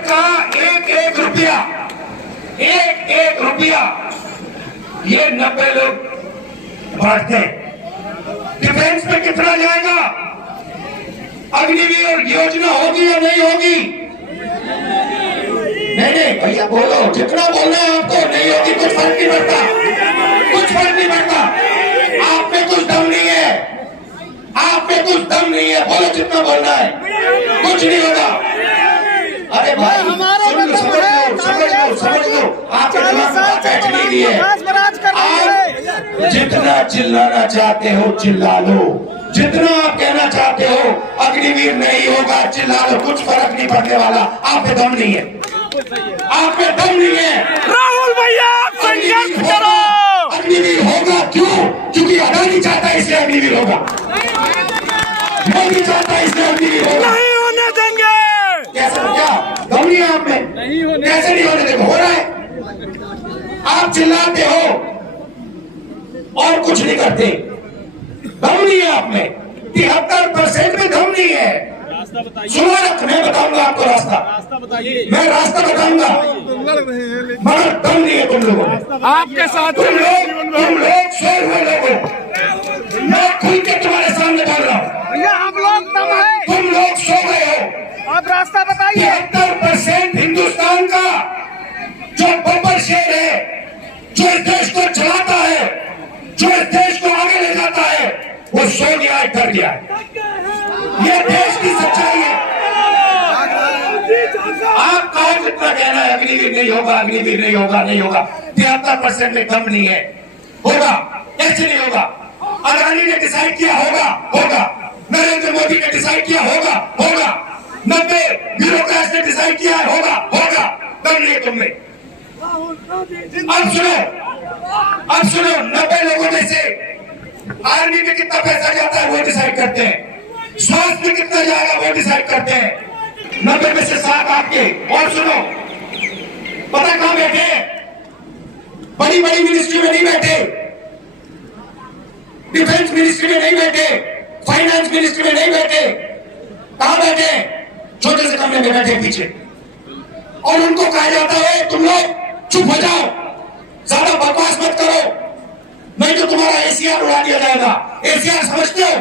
का एक एक रुपया ये 90 लोग बांटते हैं। डिफेंस पे कितना जाएगा? अग्निवीर योजना होगी या नहीं होगी? नहीं भैया बोलो, जितना बोलना है आपको। नहीं होगी, कुछ फर्क नहीं पड़ता, कुछ फर्क नहीं पड़ता। आप में कुछ दम नहीं है, आप में कुछ दम नहीं है। बोलो जितना बोलना है, कुछ नहीं होगा। अरे भाई समझ लो, आपके दिमाग में बैठ नहीं दी है। आप जितना चिल्लाना चाहते हो चिल्ला लो, जितना आप कहना चाहते हो अग्निवीर नहीं होगा चिल्ला लो, कुछ फर्क नहीं पड़ने वाला। आप में दम नहीं है, आप में दम नहीं है। राहुल भैया आप संघर्ष करो। अग्निवीर होगा क्यों? क्योंकि अदानी चाहता है इसलिए अग्निवीर होगा, मोदी चाहता है इसलिए अग्निवीर होगा। नहीं होने देंगे। कैसे? क्या दम नहीं है आप में? कैसे नहीं होने देंगे? हो रहा है। आप चिल्लाते हो और कुछ नहीं करते, दम नहीं है आप में। 73% में दम नहीं है। सुनो, मैं बताऊंगा आपको रास्ता बताइए। मैं रास्ता बताऊंगा, मगर दम नहीं है तुम लोगों में। आपके साथ तुम लोग सोए हुए लोगों, मैं खुल के तुम्हारे सामने बोल रहा हूँ। भैया हम लोग दम है, तुम लोग सो गए हो। आप रास्ता बताइए। 73% हिंदुस्तान का जो बब्बर शेर है, जो इस देश को चलाता है, जो इस देश को आगे ले जाता है, वो सो गया है, डर गया है। ये देश की सच्चाई है। आप कहो जितना कहना है अग्निवीर नहीं होगा, अग्निवीर नहीं होगा, नहीं होगा। 73% में दम नहीं है। होगा, कैसे नहीं होगा? अदानी ने डिसाइड किया होगा, होगा। नरेंद्र मोदी ने डिसाइड किया होगा, होगा। 90 ब्यूरोक्रेट्स ने डिसाइड किया है, होगा, होगा। दम नहीं है तुम में। अब सुनो 90 लोगों में से आर्मी में कितना पैसा जाता है वो डिसाइड करते हैं, स्वास्थ्य में कितना जाएगा वो डिसाइड करते हैं। 90 में से 7 आपके। और सुनो, पता कहां बैठे? बड़ी बड़ी मिनिस्ट्री में नहीं बैठे, डिफेंस मिनिस्ट्री में नहीं बैठे, फाइनेंस मिनिस्ट्री में नहीं बैठे। कहां बैठे? छोटे से कमरे में बैठे पीछे। और उनको कहा जाता है तुम लोग चुप हो जाओ, ज्यादा बकवास मत करो, नहीं तो तुम्हारा एसीआर उड़ा दिया जाएगा। एसीआर समझते हो?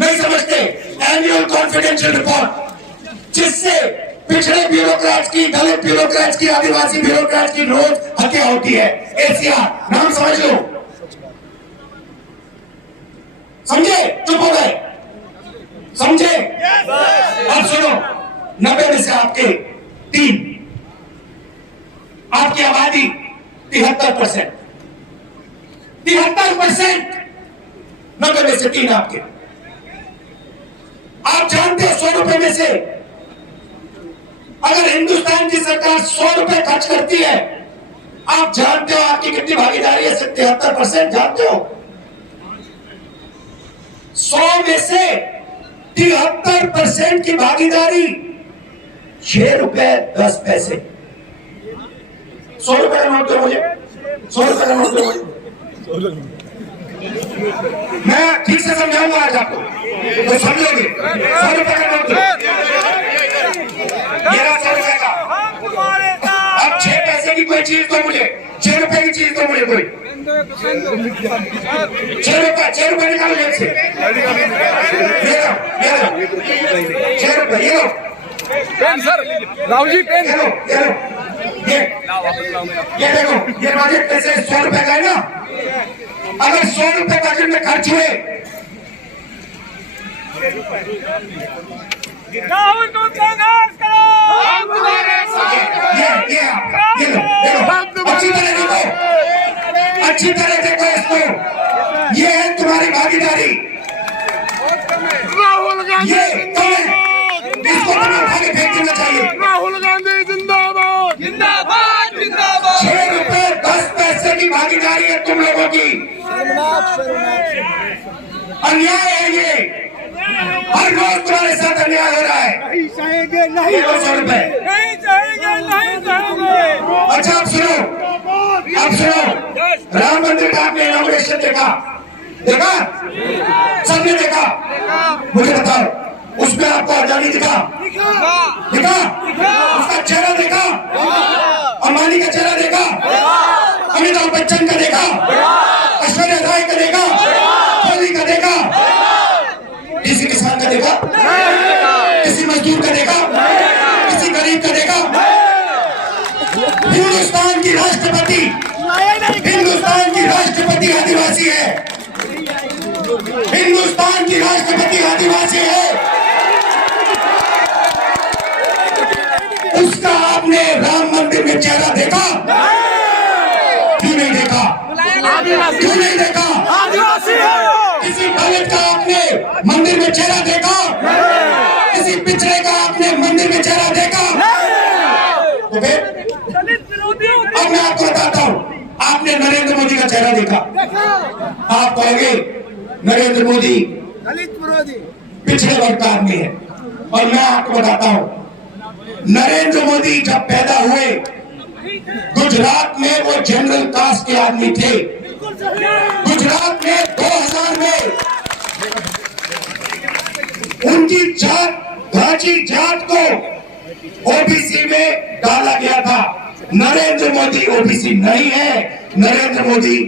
नहीं समझते। एनुअल कॉन्फिडेंशियल रिपोर्ट, जिससे पिछड़े ब्यूरोक्रेट्स की, दलित ब्यूरोक्रेट्स की, आदिवासी ब्यूरोक्रेट्स की रोज हत्या होती है। एसीआर नाम समझ लो। समझे? चुप हो गए? समझे? अब सुनो, 90 में से आपके 3, आपकी आबादी 73%, 73%, 90 में से 3 आपके। आप जानते हो 100 रुपए में से अगर हिंदुस्तान की सरकार 100 रुपए खर्च करती है, आप जानते हो आपकी कितनी भागीदारी है? 73%। जानते हो? 100 में से 73% की भागीदारी 6 रुपए 10 पैसे। 100 रुपए का नोट दो मुझे, 100 रुपए का नोट दो मुझे। मैं ठीक से समझाऊंगा आज आपको, तो समझोगे। 100 रुपए का नोट दो, ये रहा 100 रुपए का। अब 6 पैसे की कोई चीज दो मुझे, 6 रुपए की चीज दो मुझे कोई। 6 रुपए निकालो जेब से। ये लो 6 रुपए, ये लो pen sir, Rahul ji pen. ये लो, ये देखो, ये बजट में से 100 रुपए का है ना। अगर 100 रुपए बजट में खर्च हुए, राहुल को संघर्ष करो। हम तुम्हारे साथ। ये लो, अच्छी तरह देखो, अच्छी तरह देखो इसको। ये है तुम्हारी भागीदारी। राहुल गांधी ये इसको तुम्हें उठा के फेंक देना चाहिए। राहुल गांधी जिंदाबाद, जिंदाबाद, जिंदाबाद। 6 रुपए 10 पैसे की भागीदारी है तुम लोगों की। अन्याय है ये। हर रोज तुम्हारे साथ अन्याय हो रहा है। नहीं चाहेंगे, नहीं 100 रुपए। नहीं चाहेंगे, नहीं चाहेंगे। अच्छा अब सुनो, राम मंदिर का आपने इनॉग्रेशन देखा? सबने देखा? मुझे बताओ, उसमें आपको आजादी दिखा? अमिताभ बच्चन का देखा, ऐश्वर्या राय का देखा, मोदी का देखा, किसी किसान का देखा, किसी मजदूर का देखा, किसी गरीब का देखा? हिंदुस्तान की राष्ट्रपति आदिवासी है। हिंदुस्तान की राष्ट्रपति आदिवासी है। उसका आपने राम मंदिर में चेहरा देखा? क्यों नहीं देखा? क्यों नहीं देखा? किसी दलित का आपने मंदिर में चेहरा देखा? किसी पिछड़े का आपने मंदिर में चेहरा देखा? तो फिर अब मैं आपको बताता हूं, आपने नरेंद्र मोदी का चेहरा देखा? आप कहोगे नरेंद्र मोदी पिछड़े वर्ग का आदमी है, और मैं आपको बताता हूं, नरेंद्र मोदी जब पैदा हुए गुजरात में वो जनरल कास्ट के आदमी थे। गुजरात में 2000 में उनकी जात, घाची जात को ओबीसी में डाला गया था। नरेंद्र मोदी ओबीसी नहीं है, नरेंद्र मोदी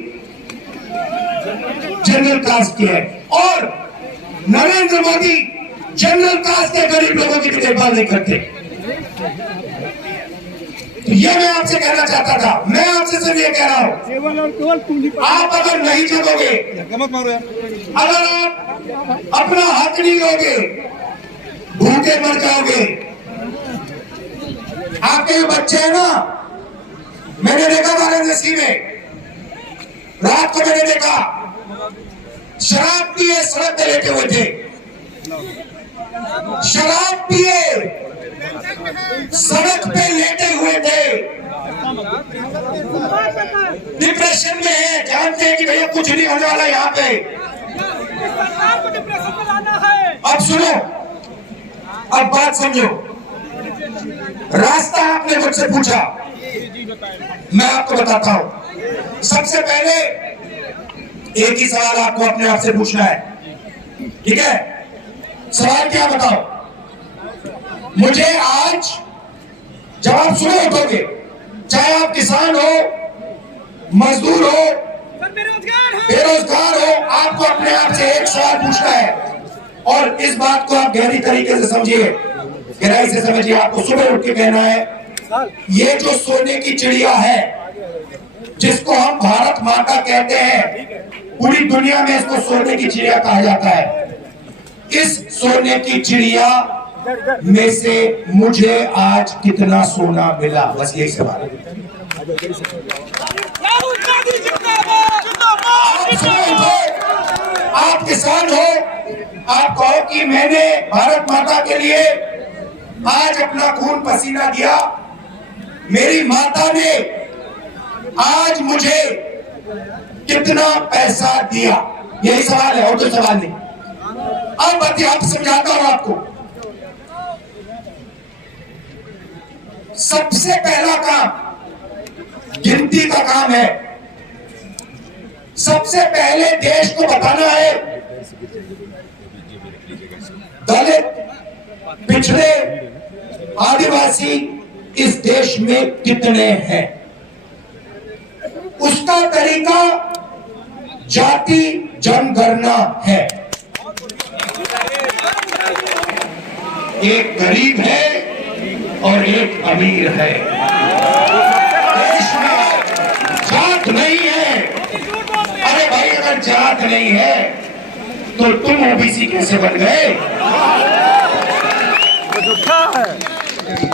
जनरल कास्ट के है, और नरेंद्र मोदी जनरल कास्ट के गरीब लोगों की देखभाल नहीं करते। तो ये मैं आपसे कहना चाहता था, मैं आपसे सिर्फ ये कह रहा हूं, आप अगर नहीं जगोगे, अगर आप अपना हक नहीं लोगे, भूखे मर जाओगे। आपके जो बच्चे हैं ना, मैंने देखा वाराणसी में, रात को मैंने देखा शराब पिए सड़क पे लेटे हुए थे, शराब पिए सड़क पे लेटे हुए थे, डिप्रेशन में है, जानते हैं कि भैया कुछ नहीं होने वाला यहाँ पे। अब सुनो, अब बात समझो। रास्ता आपने मुझसे पूछा, मैं आपको बताता हूं। सबसे पहले एक ही सवाल आपको अपने आप से पूछना है, ठीक है? सवाल क्या बताओ मुझे? आज जब आप सुबह उठोगे, चाहे आप किसान हो, मजदूर हो, बेरोजगार हो, आपको अपने आप से एक सवाल पूछना है, और इस बात को आप गहरी तरीके से समझिए, गहराई से समझिए। आपको सुबह उठ के कहना है, ये जो सोने की चिड़िया है, जिसको हम भारत माता कहते हैं, पूरी दुनिया में इसको सोने की चिड़िया कहा जाता है। इस सोने की चिड़िया में से मुझे आज कितना सोना मिला? बस यही सवाल है। आप किसान हो, आप कहो कि मैंने भारत माता के लिए आज अपना खून पसीना दिया, मेरी माता ने आज मुझे कितना पैसा दिया? यही सवाल है, और तो सवाल नहीं। अब आप समझाता हूं आपको। सबसे पहला काम गिनती का काम है। सबसे पहले देश को बताना है दलित, पिछड़े, आदिवासी इस देश में कितने हैं। उसका तरीका जाति जनगणना है। एक गरीब है और एक अमीर है। देश में जात नहीं है। अरे भाई, अगर जात नहीं है तो तुम ओबीसी कैसे बन गए?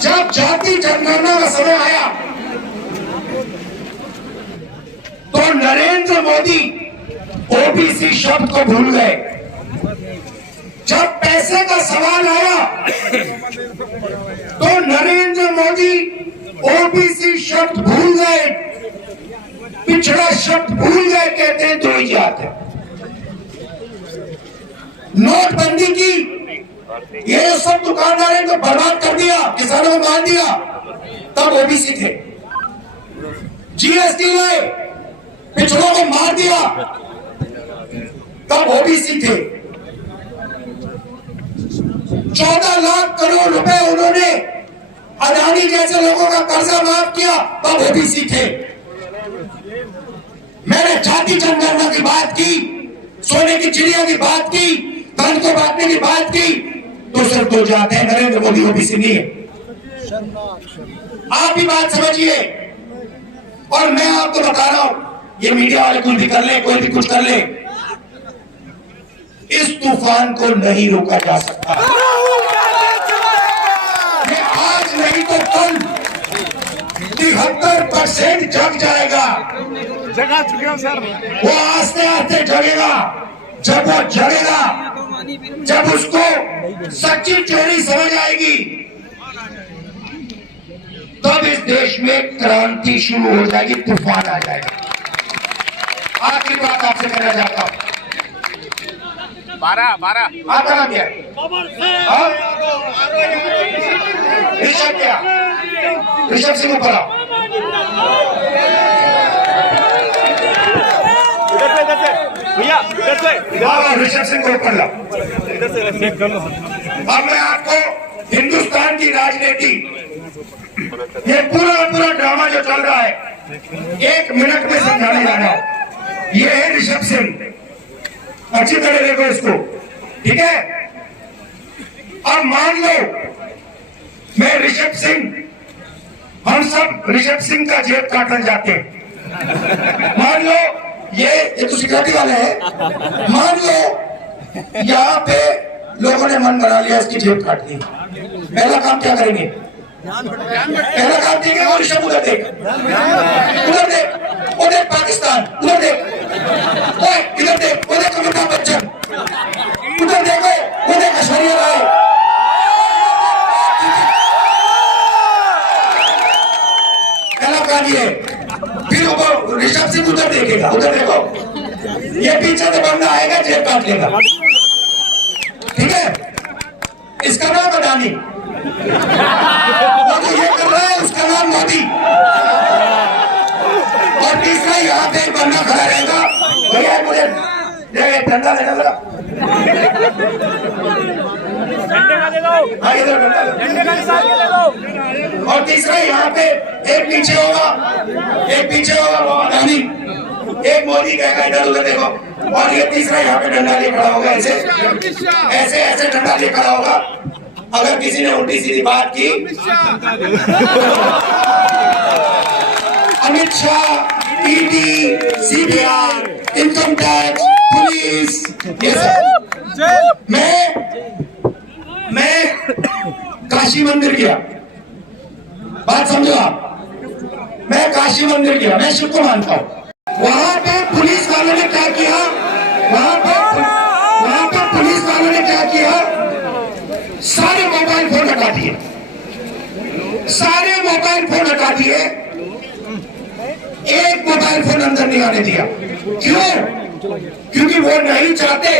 जब जाति जनगणना का समय आया तो नरेंद्र मोदी ओबीसी शब्द को भूल गए। जब पैसे का सवाल आया तो नरेंद्र मोदी ओबीसी शब्द भूल गए, पिछड़ा शब्द भूल गए। कहते हैं दो ही जात है। नोटबंदी की ये सब दुकानदारों को बर्बाद कर दिया, किसानों को मार दिया, तब ओबीसी थे। जीएसटी लाए, पिछड़ों को मार दिया, तब ओबीसी थे। 14 लाख करोड़ रुपए उन्होंने अदानी जैसे लोगों का कर्जा माफ किया, तब ओबीसी थे। मैंने जाति जनगणना की बात की, सोने की चिड़िया की बात की, धन को बांटने की बात की, तो सिर्फ दो जाते हैं, नरेंद्र मोदी ओबीसी नहीं है। आप भी बात समझिए। और मैं आपको बता रहा हूं, ये मीडिया वाले कुछ भी कर ले, कोई भी कुछ कर ले, इस तूफान को नहीं रोका जा सकता। ये आज नहीं तो कल 73% जग जाएगा। जगा चुके हो सर। वो आस्ते आस्ते जगेगा। जब वो जगेगा, जब उसको सच्ची चोरी समझ आएगी, तब इस देश में क्रांति शुरू हो जाएगी, तूफान आ जाएगा। आखिरी बात आपसे कहना चाहता हूं, 12 आपका नाम क्या है? हाँ? ऋषभ क्या? ऋषभ सिंह ऊपर आओ। भैया इधर से हाँ, ऋषभ सिंह को ऊपर लाओ। अब मैं आपको हिंदुस्तान की राजनीति, ये पूरा ड्रामा जो चल रहा है, 1 मिनट में समझाने जा रहा हूं। ये है ऋषभ सिंह, अच्छी तरह देखो इसको, ठीक है? अब मान लो मैं ऋषभ सिंह, हम सब ऋषभ सिंह का जेब काटने जाते हैं। मान लो ये तो सिक्योरिटी वाले हैं, मान लो यहाँ पे लोगों ने मन बना लिया इसकी जेब काट दी। पहला काम क्या करेंगे? पहला काम देखेंगे और ऋषभ उधर देख, उधर देख, उधर पाकिस्तान, उधर देख, इधर देख, उधर अमिताभ बच्चन, उधर देखो, उधर ऐश्वर्या राय। पहला काम ये, फिर वो ऋषभ सिंह उधर देखेगा, उधर देखो, ये पीछे से बंदा आएगा, जेब काट लेगा, ठीक है? इसका नाम अडानी, वो जो ये कर रहा है उसका नाम मोदी। और तीसरा यहाँ पे एक बंदा खड़ा रहेगा, भैया मुझे ठंडा लेना लगा, हाँ इधर ठंडा। और तीसरा यहाँ पे एक पीछे होगा वो अडानी, एक मोदी कहेगा इधर उधर देखो, और ये तीसरा यहाँ पे डंडा लिए खड़ा होगा, ऐसे डंडा लिए खड़ा होगा। अगर किसी ने उल्टी सीधी बात की, Amit Shah, ED, CBI, income tax, police, ये सब। मैं काशी मंदिर गया, बात समझो आप, मैं काशी मंदिर गया, मैं शिव को मानता हूं। वहां पे पुलिस वालों ने क्या किया, वहां पे पुलिस वालों ने क्या किया, सारे मोबाइल फोन हटा दिए, सारे मोबाइल फोन हटा दिए, एक मोबाइल फोन अंदर नहीं आने दिया। क्यों? क्योंकि वो नहीं चाहते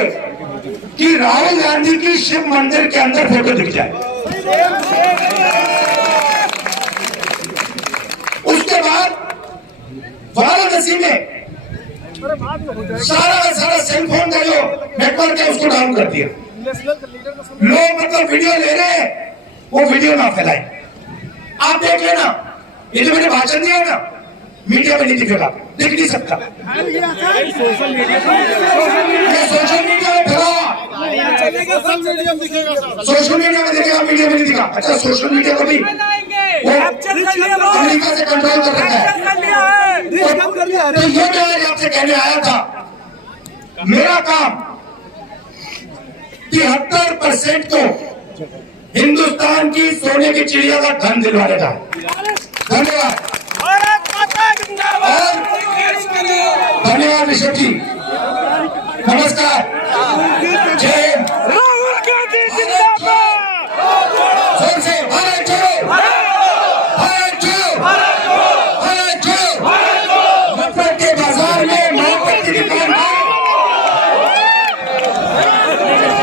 कि राहुल गांधी की शिव मंदिर के अंदर फोटो दिख जाए। उसके बाद वाराणसी में सारा सेल फोन का जो नेटवर्क है उसको डाउन कर दिया। लोग मतलब वीडियो ले रहे हैं, वो वीडियो ना फैलाए। आप देख लेना, ये जो मैंने भाषण दिया है ना, मीडिया में नहीं दिखेगा, दिख नहीं सकता। सोशल मीडिया में फैला, सोशल मीडिया में दिखेगा, मीडिया में नहीं दिखा। अच्छा, सोशल मीडिया को भी अमेरिका से कंट्रोल कर रखा है। तो ये मैं आपसे कहने आया था, मेरा काम 73% को हिंदुस्तान की सोने की चिड़िया का धन दिलवाने का। धन्यवाद, धन्यवाद ऋषभ जी, नमस्कार।